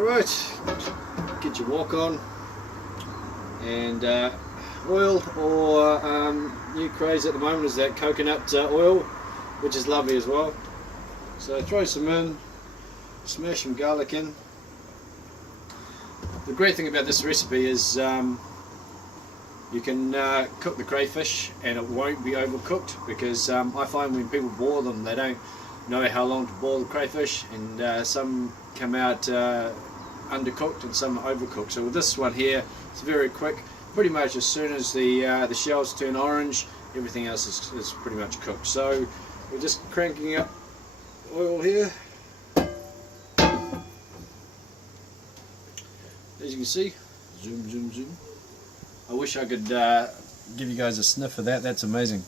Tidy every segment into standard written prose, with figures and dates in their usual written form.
Alright, get your wok on and oil, or new craze at the moment is that coconut oil, which is lovely as well. So throw some in, smash some garlic in. The great thing about this recipe is you can cook the crayfish and it won't be overcooked, because I find when people boil them they don't know how long to boil the crayfish, and some come out undercooked and some overcooked. So with this one here, it's very quick. Pretty much as soon as the shells turn orange, everything else is pretty much cooked. So we're just cranking up oil here. As you can see, zoom, zoom, zoom. I wish I could give you guys a sniff of that. That's amazing.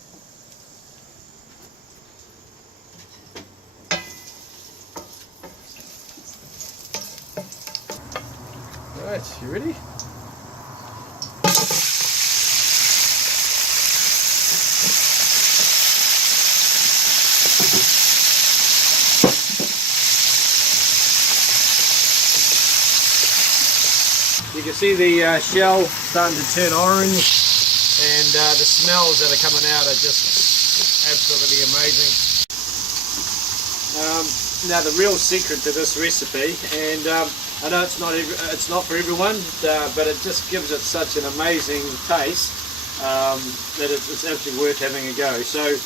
Alright, you ready? You can see the shell starting to turn orange, and the smells that are coming out are just absolutely amazing. Now the real secret to this recipe, and I know it's not for everyone, but it just gives it such an amazing taste that it's absolutely worth having a go. So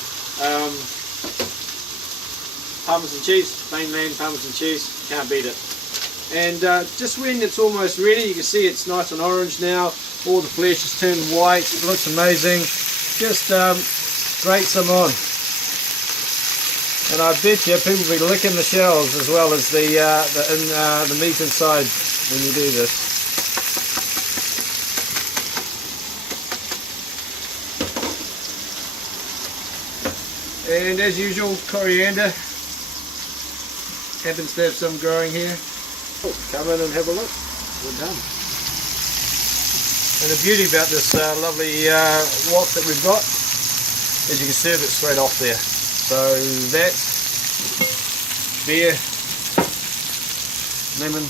Parmesan cheese, mainland Parmesan cheese, can't beat it. And just when it's almost ready, you can see it's nice and orange now. All the flesh has turned white. It looks amazing. Just grate some on. And I bet you people will be licking the shells as well as the meat inside when you do this. And as usual, coriander. Happens to have some growing here. Oh, come in and have a look. We're done. And the beauty about this lovely wok that we've got is you can serve it straight off there. So that, beer, lemon.